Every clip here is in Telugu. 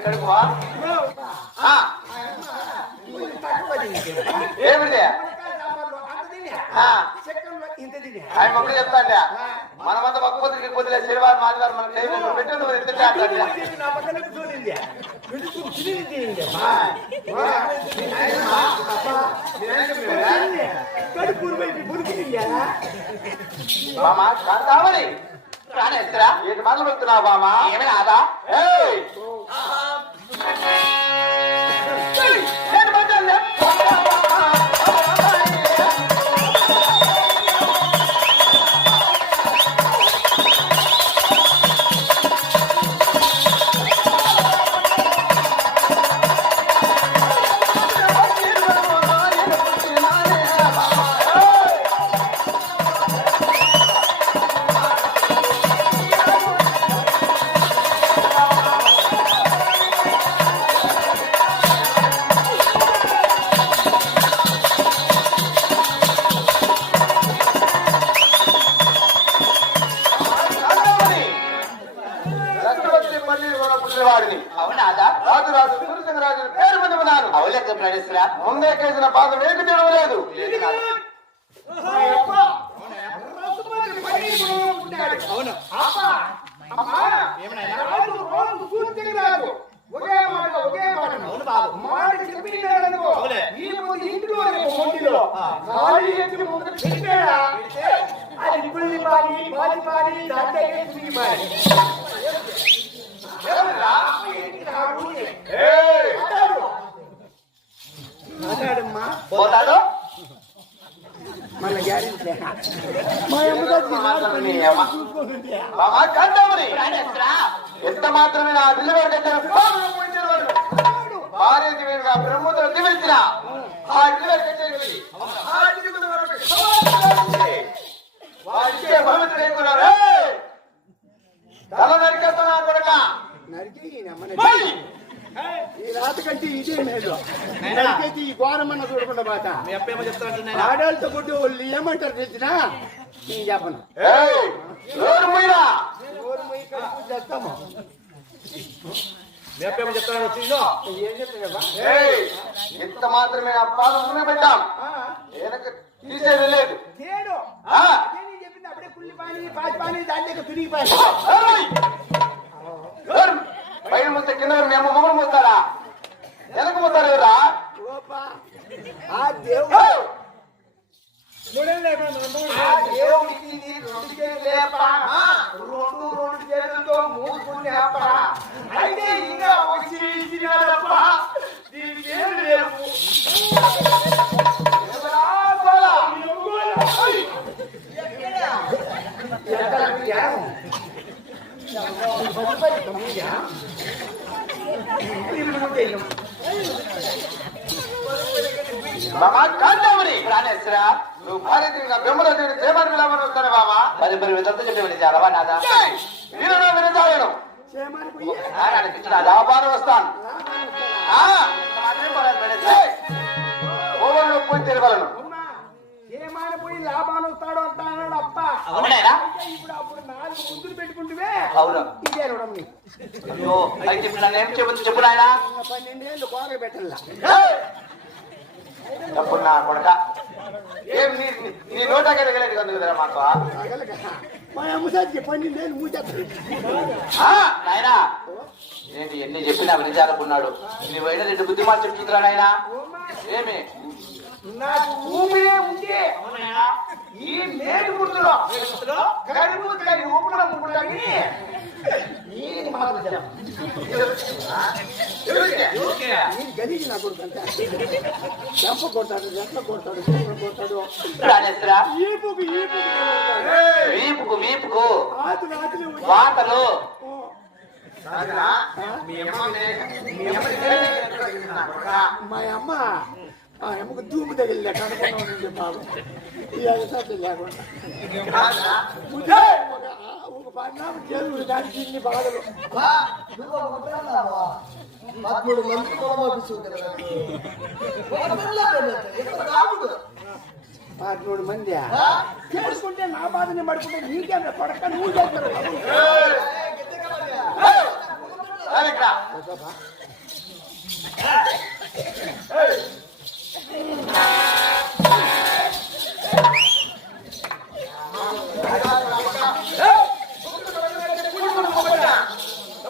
నీ కడుపు ఆ, ఏమిటి? ఆయన మొక్కలు చెప్తాండే? మనమంతా పక్క పొద్దుకి పొద్దులే శనివారం ఆదివారం మన టైం పెట్టు నువ్వు ఎంత బామా కావాలి. రానేస్తారా ఏంటి మాటలు పెడుతున్నావు బామా ఆదా ఏయ్! ఏంటి నడుస్తురా ముందే కేసిన పాదం ఏంటి లేదు అవును. ఒకే మాట ఒకే మాట అవును బాబు. మాట చెప్పినాడనుకో అవులే. ఈ ముందు ఇంట్లో రేపు మొండిలో ఖాళీ ఎత్తి ముందు చెప్పాడా? అది పుల్లి పాడి పాడి పాడి దాంట్లో తిరిగి పాడి మాట్లాడమ్మా పోతాడు? మన గ్యారెంటీ ఎంత మాత్రమే నా పోయించిన వాడు. భార్య దివ్యంగా బ్రహ్మతో దివించిన ఆ ఇల్లు ఆ ఇల్లు వాడికే ఎక్కున్నారు తల నరికేస్తా నా కొడక నరికి. ఈ రాత కంటే ఇదే మేలు. నరికేసి ఈ ఘోరమన్న చూడకుండా బాట ఆడవాళ్ళతో కొట్టు వాళ్ళు ఏమంటారు తెలిసినా? నేను చెప్పను. చేస్తాము ఇంత మాత్రమే నా పాదం ముందు పెట్టాం. తీసేది లేదు. ఆ. అప్పుడే కుళ్ళి పాని పాచి పాని? పైన ముస్తే కింద మేము మొమ్మలు ముస్తారా వెనక ముస్తారు ఎవరా దేవుడికి రెండు చేతులతో మూసుకుని బాబా కాంతామణి రానేస్తారా నువ్వు భార్య తిరిగిన బెమ్మల తిరిగి చేపని వస్తాను బాబా పది పది విధంతో చెప్పి అలవా నాదా నేను నా అనిపించిన వస్తాను ఓవర్లో పోయి అమ్మా, ఏమాన పోయి లాభాలు వస్తాడు అంటా అన్నాడు అప్ప అవునాయనా అయితే ఇప్పుడు అప్పుడు నాలుగు ముందులు పెట్టుకుంటే అవును? ఇదే రుణం నీకు. అయ్యో అయితే ఇప్పుడు నన్ను ఏం చెప్పు చెప్పు నాయనా. ఇంకా పన్నెండేళ్ళు కోరలు పెట్టాల ఏయ్! తప్పుడు నా కొడక. ఏం నీ నీ- నీ నోటకి ఎదగలేదు కదా మాకు? మా అమ్మ సారికి పన్నెండేళ్ళు మూసేస్తాడు. ఆ! నాయనా. ఏంటి ఎన్ని చెప్పినా వినిచాలకున్నాడు నీ వైన రెండు బుద్ధి మాట చెప్తుందిరా నాయనా ఏమి? నాకు ఊపిరే ఉంటే. ఈ మేలు గుర్తులో కడుపు కడి ఊపిలో మాత్రం ఎవరికి? నీకు గలీజ్ నా కొడుకు చెంప కొడతాడు కొడతాడు చెంప కొడతాడు. రానేస్తారా ఈపుకు ఈపుకు వచ్చి- వాతలు? మీ అమ్మ మే- మీ అమ్మ ఎక్కడ నా కొడక? మా అమ్మ ఆ అమ్మకు దూము తగిలింది కనుక్కున్నాను బాబు. ఈ అగసాట్లు లేకుండా? ఒక- పరిణామం చేరుడు దానికి ఇన్ని బాధలు. పదమూడు మంది పదమూడు మంది చేసుకుంటే నా బాధని పడుకుంటే నీకే పడక నువ్వు చేస్తారు ఏయ్! ఏయ్! రా ఇక్కడ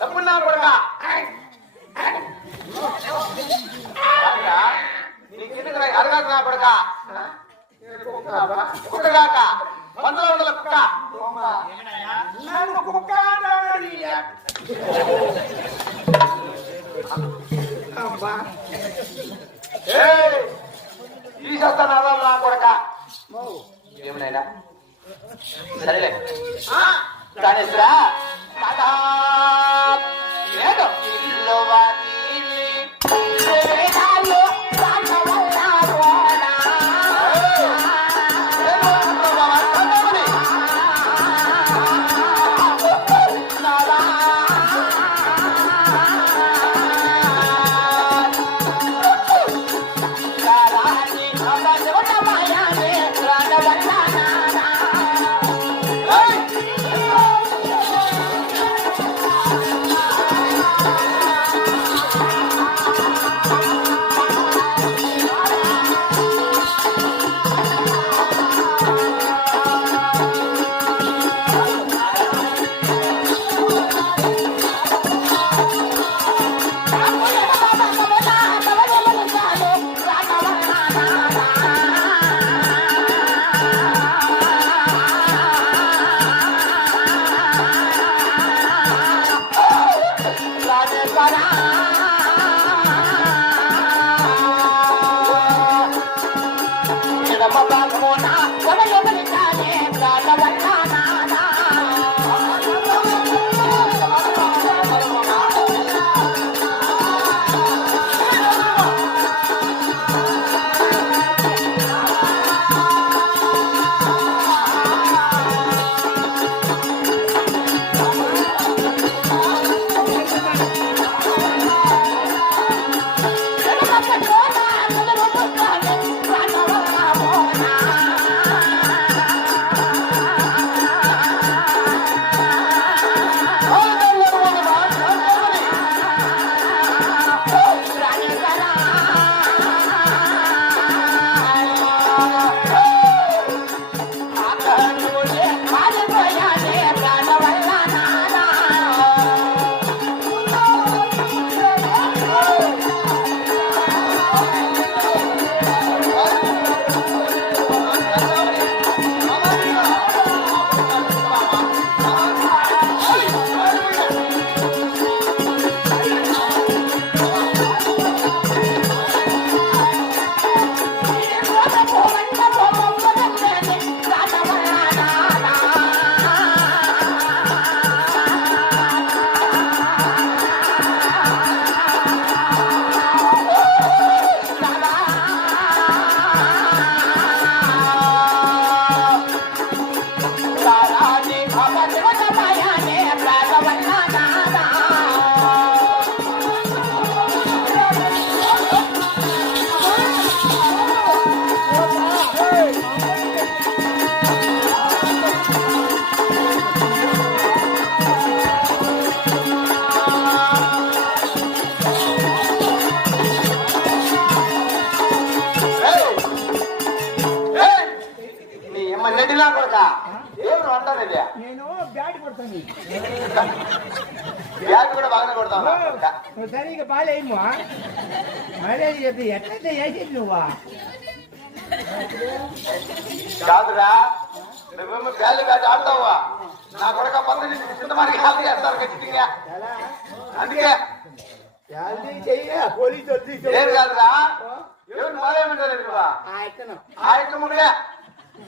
డబ్బున్నా కొడకా అరగాక నా కొడక కుక్కగాక వందల వందల కుక్క నన్ను కుక్క అంటాడు ఈ యాప్. అబ్బా తీసేస్తాను అలా నా కొడక ఏమనైనా సరేలే. గణేశ్వరా నీ నెడ్డిలా కొడక దేవుడు అంటారు ఇది? నేను బ్యాట్ కొడతాను. బ్యాగ్ కూడా బాగానే కొడతావు నా కొడక. నువ్వు సరిగ్గా బాగాలేమో మరే చెప్పి ఎట్లయితే వేసేది నువ్వా? కాదురా నువ్వేమో బ్యాలు బ్యాట్ ఆడతావా? నా కొడక పద్ధతి చింతమానికి హాల్ చేస్తారు ఖచ్చితంగా. అందుకే. పోలీసు వచ్చి ఏం కాదురా. ఎవరు మొదలేమంటారు ఆ యొక్క ముందే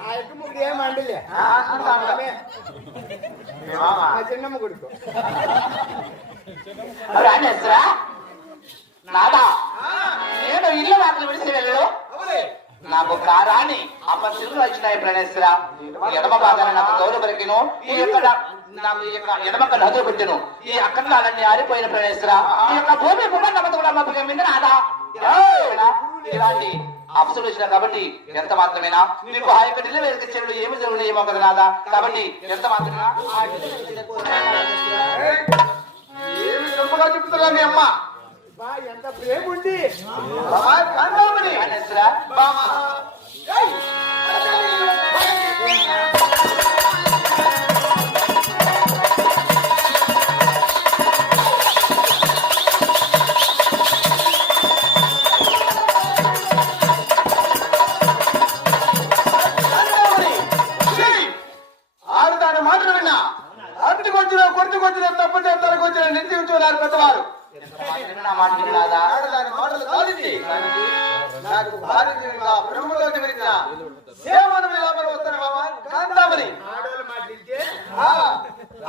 ఆ ఎక్క ముగ్గురు ఏం అండలే ఆ, అంట, అంట. మీ మామ మా చిన్నమ్మ కొడుకు. రాణేశ్వరా నాదా? నేను ఇల్లు రాత్రి విడిచి వెళ్ళడు. నాకు కారాని అమ్మ తిరుగు వచ్చినాయి ప్రణేశ్వర. ఈ ఎడమ భాగాన్ని నాకు తోలు బరికిను ఈ యొక్క నాకు ఈ యొక్క ఎడమక నదులు పెట్టిను. ఈ అక్కడాలన్నీ ఆరిపోయిన ప్రణేశ్వర. ఈ యొక్క భూమి కూడా మాకు మీద నాదా? ఏమైనా ఇలాంటి అప్సులు వచ్చిన కాబట్టి ఎంత మాత్రమేనా? నీకు ఆ యొక్క ఢిల్లీ వేసుకు చెరువులు ఏమి జరుగులు ఏమో కదా నాదా కాబట్టి ఎంత మాత్రమేనా? ఏమి గొప్పగా చెప్తున్నా మీ అమ్మ? బా ఎంత ప్రేమ ఉంది అట్టుకొచ్చిన కొట్టుకొచ్చిన తప్పు చేస్తానికి వచ్చిన నిర్ణయించున్నారు పెద్దవారు. ఎంత మాట విన్నా నా మాట విన్నాదా ఆడదాని మాటలు కాదండి నాకు భార్య బ్రహ్మలో విరిచిన సేవను వస్తాను బాబా ఆ,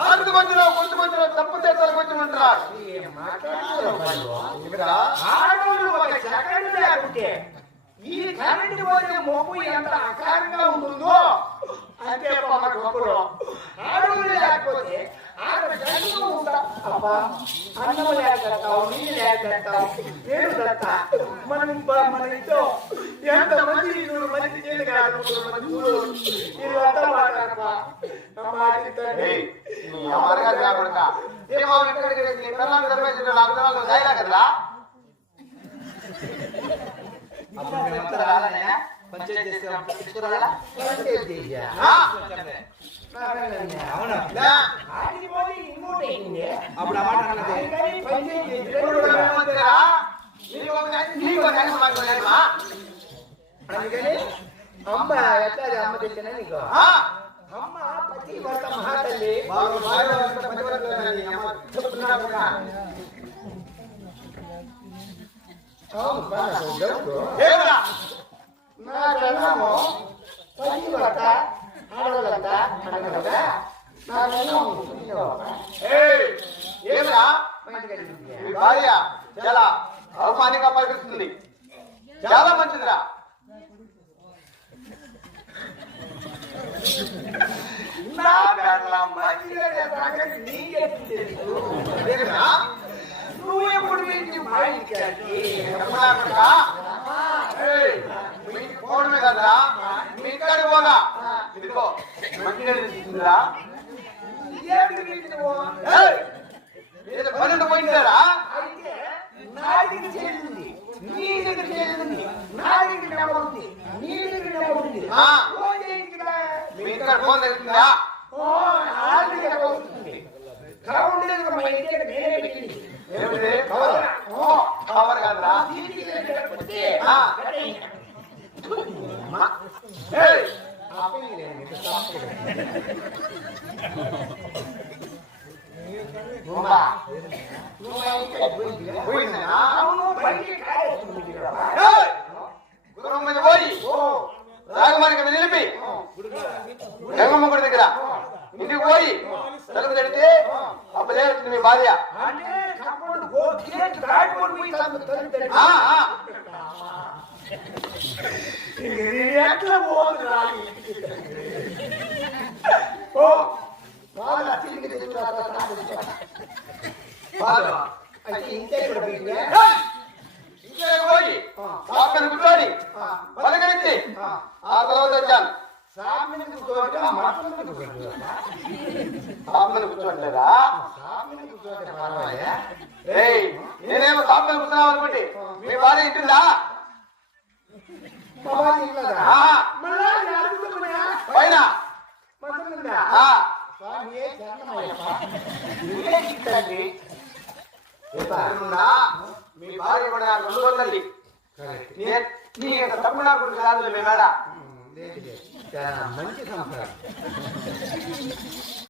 ఆడుకొచ్చిన కొట్టుకొచ్చిన తప్పు చేస్తానికి వచ్చి లేకుంటే ఈ కరెంట్ పోతే మొప్పు ఎంత అకారంగా ఉంటుందో అంతే పాప గొప్పలు. ఆడోళ్ళు లేకపోతే అబ్బా అన్నం లేకపోతావు నీళ్ళు లేకపోతావు పేరు దత్త. మనం మన ఇంట్లో ఎంత మంది నూరు మంది చేతి కాదు నూరు మంది కూలోళ్ళు. ఇది అంతా మాట్లాడబ్బా అప్పుడు మేమంతా రావాలనే పంచాయతీ చేస్తాం. తీసుకురావాలా ఆ, అవునా? లే, అప్పుడు ఆ మాట అన్నది? అందుకని అమ్మ ఎట్లా అమ్మ తెచ్చినా నీకు అమ్మ పతి భర్త మహాతల్లి? చెప్తున్నా కొడుకా. అవును బాగా డౌటు. ఏమిరా? నా జన్మము పతి భర్త ఆడవాళ్ళంతా అడగలదా నా జన్మము ఏయ్, ఏమిరా? మంచిగా చెప్పింది. మీ భార్య చాలా అవమానంగా పరిగెత్తుతుంది చాలా మంచిదిరా నా పెళ్ళాం మంచిగా చేస్తానని నీకెప్పుడు తెలుసు? ఏమిరా? నువ్వు ఎప్పుడు వీటిని మా ఇంటికి వచ్చి, చెప్పనా కొడుకా? ఏయ్, మీ ఇంటికి పోవడమే కదరా? మీ ఇంటికాడికి పోగా ఇదిగో మంచిగా తీసుకుందిరా ఏదో పన్నెండు అయితే నా దగ్గర చేరింది నీ దగ్గర చేరింది. నా దగ్గర నెంబర్ ఉంది నీ దగ్గర నెంబర్ ఉంది ఆ. ఫోన్ చేయించుకు రా. మీ ఇంటికాడ ఫోన్ తెచ్చిందా ఓ, నా దగ్గర వస్తుంది కౌంట్ దగ్గర మా ఇంటి దగ్గర నేనే పెట్టింది. ఏమిటి? కవర్? ఓ కవర్ కాదురా. గుర్రం మీద పోయి రాగమానికి మీద నిలిపి గంగమ్మ గుడి దగ్గర ఇంటికి పోయి తలుపు తెడితే అప్పుడు లేస్తుంది మీ భార్య అంటే కాంపౌండ్ గో గేట్ దాటుకొని పోయి తలుపు తలుపు తెరిచి- ఆ, ఆ. ఇంక నేను ఎట్లా పోదురా ఈ ఇంటికి? ఓ వాళ్ళ తిరిగి తెచ్చుకున్న తర్వాత నాకు చెప్పు. భార్య. అయితే ఇంతే కూడా పోయిందే? ఏయ్, ఇంటికి ఉందా? మీ భార్య కూడా రోజులండి నీ- యొక్క తప్పు నాకు మీ మేడ మంచి సంసారం.